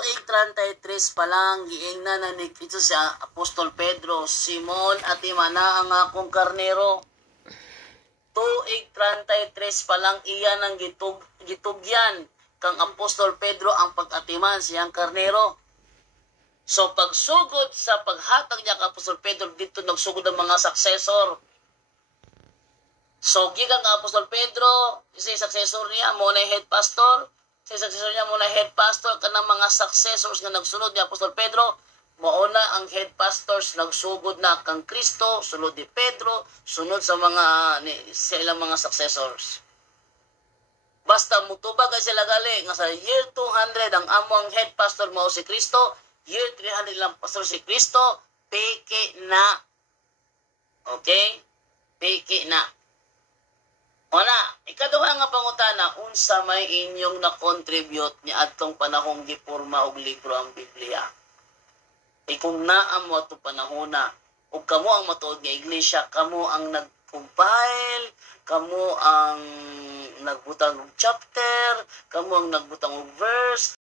tuig 33 pa lang giingnan na ni Kristo sa Apostol Pedro, Simon at imana ang akong karnero. Tuig 33 pa lang iyan ang gitugyan kang Apostol Pedro ang pag-atiman siyang karnero. So pagsugod sa paghatag niya kang Apostol Pedro, dito nagsugod ang mga successor. So gikan kang Apostol Pedro, isa successor niya mo na head pastor. Sa successor niya muna head pastor kanang mga successors nga nagsunod ni Apostol Pedro, mauna ang head pastors nagsugod na kang Kristo, sunod ni Pedro, sunod sa sa ilang mga successors. Basta mutubag ay sila gali nga sa year 200 ang among head pastor mao si Kristo, year 300 lang pastor si Kristo, peke na. Okay? Peke na. Wala, ikaduha nga pangutana, unsa may inyong na-contribute ni adtong panahong giporma og libro ang Biblia. Kung naa mo ato panahona, ug kamo ang matuod nga iglesia, kamo ang nag-compile, kamo ang nagbutang og chapter, kamo ang nagbutang og verse,